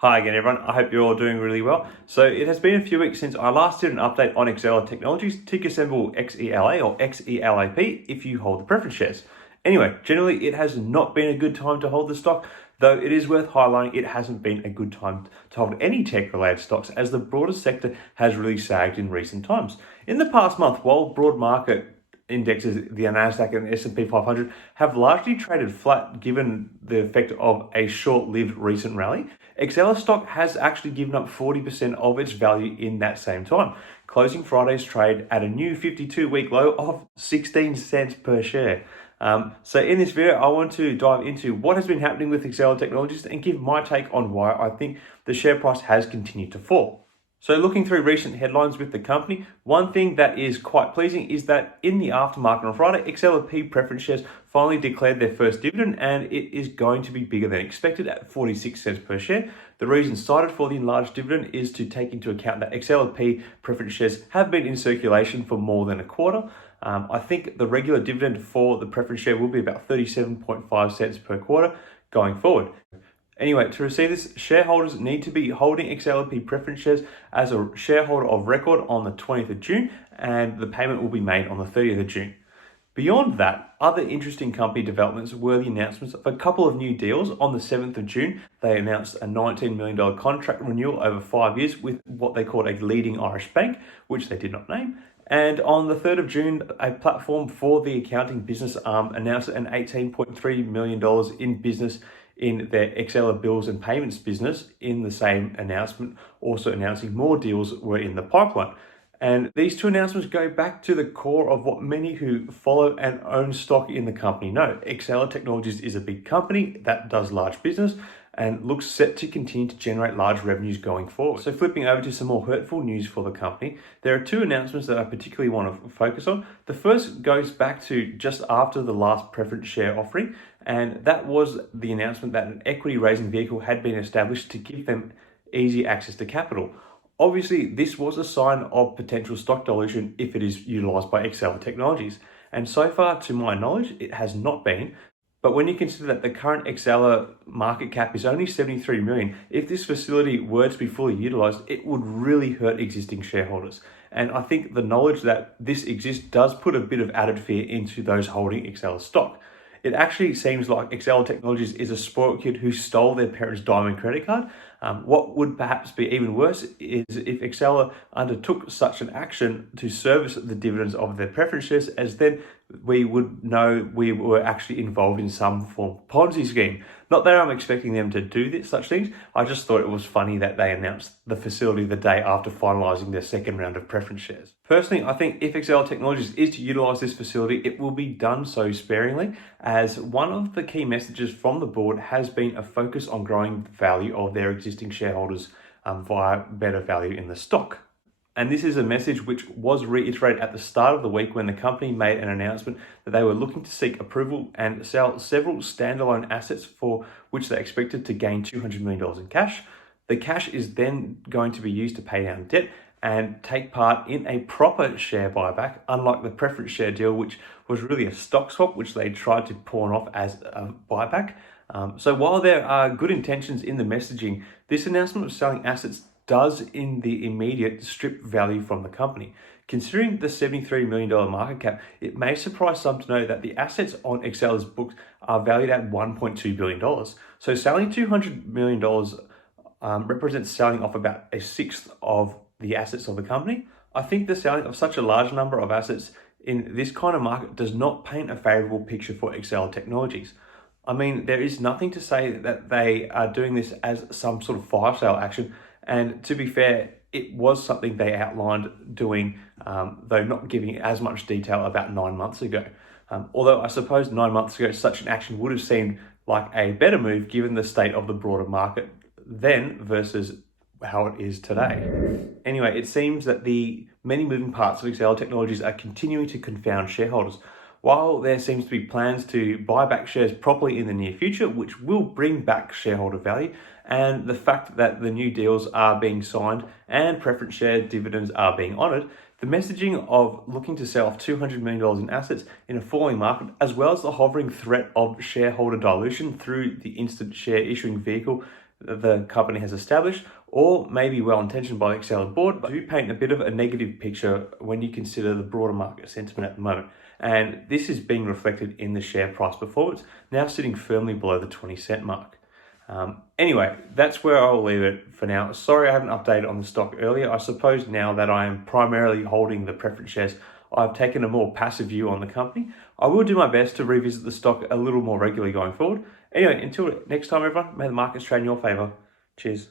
Hi again, everyone. I hope you're all doing really well. So it has been a few weeks since I last did an update on Exela Technologies, ticker symbol XELA or XELAP if you hold the preference shares. Anyway, generally it has not been a good time to hold the stock, though it is worth highlighting it hasn't been a good time to hold any tech-related stocks as the broader sector has really sagged in recent times. In the past month, while broad market indexes, the Nasdaq and the S&P 500, have largely traded flat given the effect of a short-lived recent rally, Xela stock has actually given up 40% of its value in that same time, closing Friday's trade at a new 52-week low of 16 cents per share. So in this video, I want to dive into what has been happening with Exela Technologies and give my take on why I think the share price has continued to fall. So looking through recent headlines with the company, one thing that is quite pleasing is that in the aftermarket on Friday, XLAP preference shares finally declared their first dividend, and it is going to be bigger than expected at 46 cents per share. The reason cited for the enlarged dividend is to take into account that XLAP preference shares have been in circulation for more than a quarter. I think the regular dividend for the preference share will be about 37.5 cents per quarter going forward. Anyway, to receive this, shareholders need to be holding XLP preference shares as a shareholder of record on the 20th of June, and the payment will be made on the 30th of June. Beyond that, other interesting company developments were the announcements of a couple of new deals. On the 7th of June, they announced a $19 million contract renewal over 5 years with what they called a leading Irish bank, which they did not name. And on the 3rd of June, a platform for the accounting business arm announced an $18.3 million in business in their Xela bills and payments business. In the same announcement, also announcing more deals were in the pipeline. And these two announcements go back to the core of what many who follow and own stock in the company know. Exela Technologies is a big company that does large business and looks set to continue to generate large revenues going forward. So flipping over to some more hurtful news for the company, there are two announcements that I particularly want to focus on. The first goes back to just after the last preference share offering, and that was the announcement that an equity raising vehicle had been established to give them easy access to capital. Obviously, this was a sign of potential stock dilution if it is utilized by Exela Technologies. And so far, to my knowledge, it has not been. But when you consider that the current Xela market cap is only 73 million, if this facility were to be fully utilized, it would really hurt existing shareholders. And I think the knowledge that this exists does put a bit of added fear into those holding Xela stock. It actually seems like Exela Technologies is a spoiled kid who stole their parents' diamond credit card. What would perhaps be even worse is if Exela undertook such an action to service the dividends of their preference shares, as then we would know we were actually involved in some form of Ponzi scheme. Not that I'm expecting them to do such things. I just thought it was funny that they announced the facility the day after finalizing their second round of preference shares. Personally, I think if Exela Technologies is to utilize this facility, it will be done so sparingly, as one of the key messages from the board has been a focus on growing the value of their existing shareholders via better value in the stock. And this is a message which was reiterated at the start of the week when the company made an announcement that they were looking to seek approval and sell several standalone assets for which they expected to gain $200 million in cash. The cash is then going to be used to pay down debt and take part in a proper share buyback, unlike the preference share deal, which was really a stock swap, which they tried to pawn off as a buyback. So while there are good intentions in the messaging, this announcement of selling assets does in the immediate strip value from the company. Considering the $73 million market cap, it may surprise some to know that the assets on Exela's books are valued at $1.2 billion. So selling $200 million represents selling off about a sixth of the assets of the company. I think the selling of such a large number of assets in this kind of market does not paint a favorable picture for Exela Technologies. I mean, there is nothing to say that they are doing this as some sort of fire sale action. And to be fair, it was something they outlined doing, though not giving as much detail about 9 months ago. Although I suppose 9 months ago, such an action would have seemed like a better move given the state of the broader market then versus how it is today. Anyway, it seems that the many moving parts of Exela Technologies are continuing to confound shareholders. While there seems to be plans to buy back shares properly in the near future, which will bring back shareholder value, and the fact that the new deals are being signed and preference share dividends are being honoured, the messaging of looking to sell off $200 million in assets in a falling market, as well as the hovering threat of shareholder dilution through the instant share issuing vehicle, the company has established, or maybe well-intentioned by the Xela board, but do paint a bit of a negative picture when you consider the broader market sentiment at the moment. And this is being reflected in the share price performance, now sitting firmly below the 20-cent mark. Anyway, that's where I'll leave it for now. Sorry I haven't updated on the stock earlier. I suppose now that I am primarily holding the preference shares, I've taken a more passive view on the company. I will do my best to revisit the stock a little more regularly going forward. Anyway, until next time, everyone, may the markets trade in your favor. Cheers.